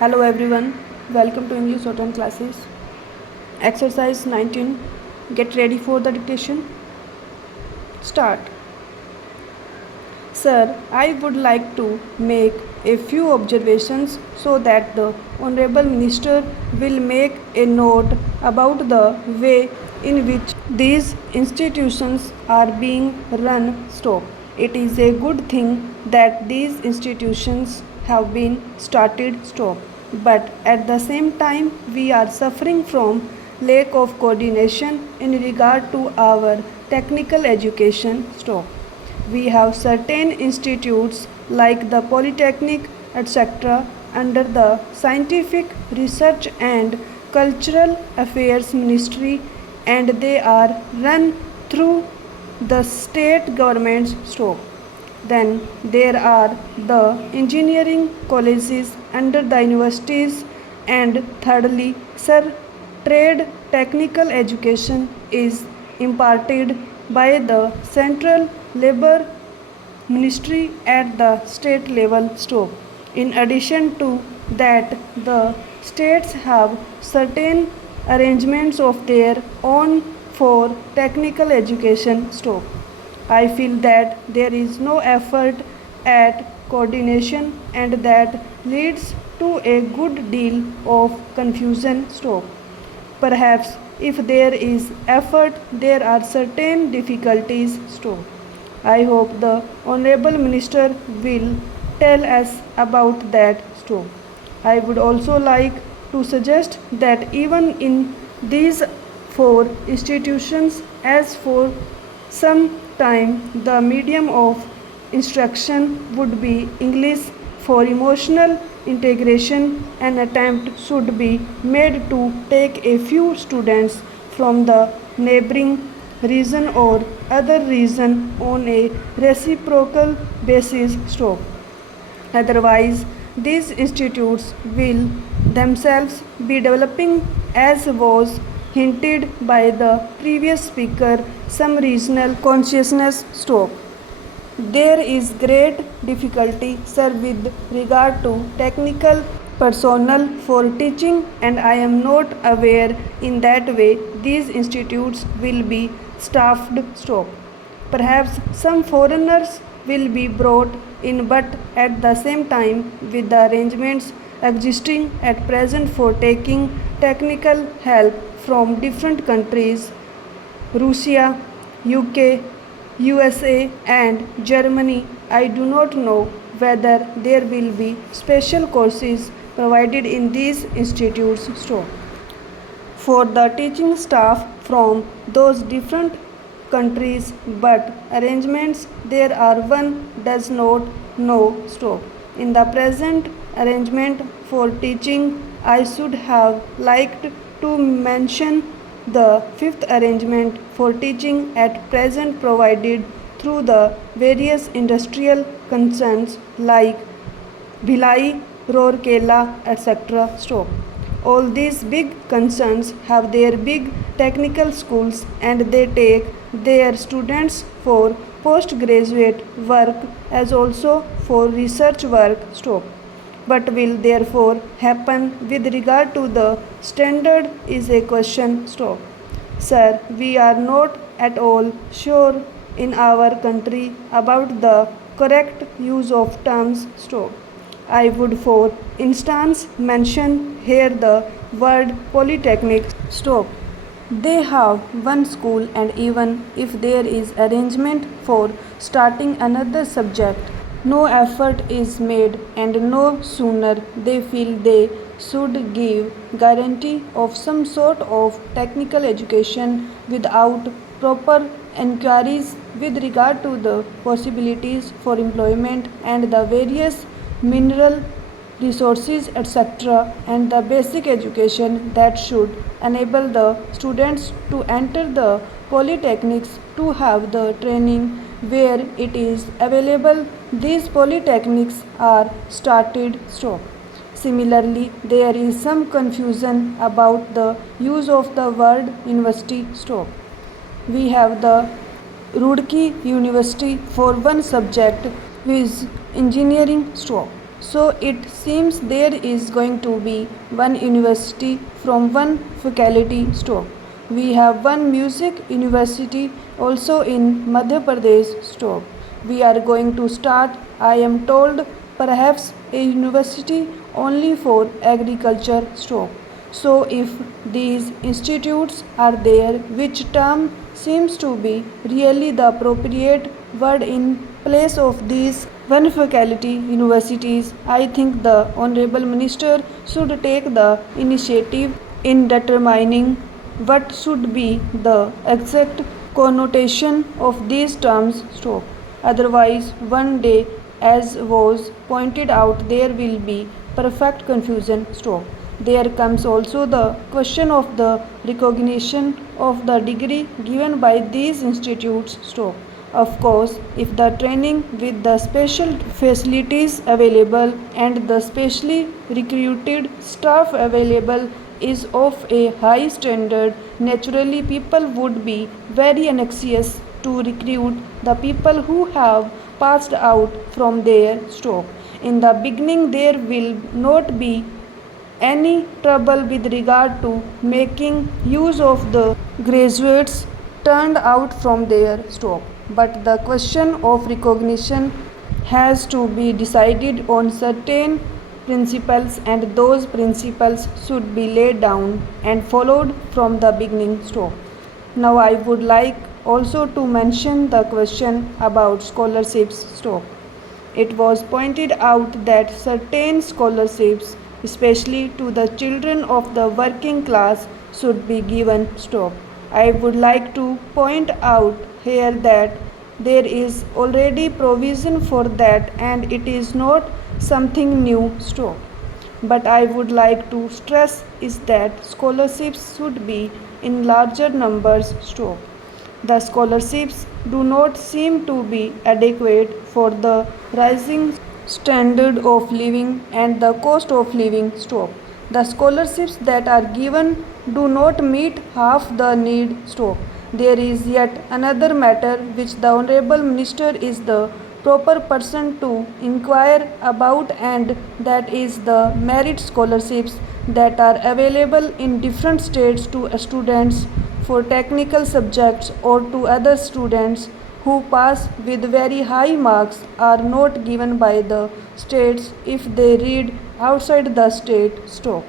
Hello everyone, welcome to English Shorthand classes. Exercise 19. Get ready for the dictation. Start. Sir, I would like to make a few observations so that the Honorable Minister will make a note about the way in which these institutions are being run. Stop. It is a good thing that these institutions have been started. Stop. But at the same time, we are suffering from lack of coordination in regard to our technical education. Stop. We have certain institutes like the Polytechnic, etc., under the Scientific Research and Cultural Affairs Ministry, and they are run through the state government's scope. Then there are the engineering colleges under the universities, and thirdly, sir, trade technical education is imparted by the Central Labor Ministry at the state level. Stop. In addition to that, the states have certain arrangements of their own for technical education. Stop. I feel that there is no effort at coordination, and that leads to a good deal of confusion. Stop. Perhaps if there is effort, there are certain difficulties. Stop. I hope the Honorable Minister will tell us about that. Stop. I would also like to suggest that even in these four institutions, as for some time the medium of instruction would be English, for emotional integration an attempt should be made to take a few students from the neighboring region or other region on a reciprocal basis. Stop. Otherwise, these institutes will themselves be developing, as was hinted by the previous speaker, some regional consciousness. Stop. There is great difficulty, sir, with regard to technical personnel for teaching, and I am not aware in that way these institutes will be staffed. Stop. Perhaps some foreigners will be brought in, but at the same time, with the arrangements existing at present for taking technical help from different countries, Russia, UK, USA and Germany, I do not know whether there will be special courses provided in these institutes. Stop. For the teaching staff from those different countries, but arrangements there are one does not know. Stop. In the present arrangement for teaching, I should have liked to mention the fifth arrangement for teaching at present provided through the various industrial concerns like Bhilai, Rourkela, etc. Stop. All these big concerns have their big technical schools, and they take their students for postgraduate work as also for research work. Stop. But will therefore happen with regard to the standard is a question. Stop. Sir, we are not at all sure in our country about the correct use of terms. Stop. I would for instance mention here the word polytechnic. Stop. They have one school, and even if there is arrangement for starting another subject, no effort is made, and no sooner they feel they should give guarantee of some sort of technical education without proper enquiries with regard to the possibilities for employment and the various mineral resources, etc., and the basic education that should enable the students to enter the polytechnics to have the training where it is available. These polytechnics are started. Stop. Similarly, there is some confusion about the use of the word university. Stop. We have the Roorkee University for one subject, which is engineering. Stop. So it seems there is going to be one university from one faculty stop. We have one music university also in Madhya Pradesh stop. We are going to start, I am told, perhaps a university only for agriculture stop. So if these institutes are there, which term seems to be really the appropriate word in place of these one faculty universities, I think the Honorable Minister should take the initiative in determining what should be the exact connotation of these terms stop. Otherwise, one day, as was pointed out, there will be perfect confusion stop. There comes also the question of the recognition of the degree given by these institutes stop. Of course, if the training with the special facilities available and the specially recruited staff available is of a high standard, naturally people would be very anxious to recruit the people who have passed out from their stock. In the beginning, there will not be any trouble with regard to making use of the graduates turned out from their stock. But the question of recognition has to be decided on certain principles, and those principles should be laid down and followed from the beginning stock. Now I would like also to mention the question about scholarships stock. It was pointed out that certain scholarships, especially to the children of the working class, should be given stop. I would like to point out here that there is already provision for that and it is not something new stop. But I would like to stress is that scholarships should be in larger numbers stop. The scholarships do not seem to be adequate for the rising standard of living and the cost of living stop. The scholarships that are given do not meet half the need stop. There is yet another matter which the Honorable Minister is the proper person to inquire about, and that is the merit scholarships that are available in different states to students for technical subjects or to other students who pass with very high marks are not given by the states if they read outside the state stop.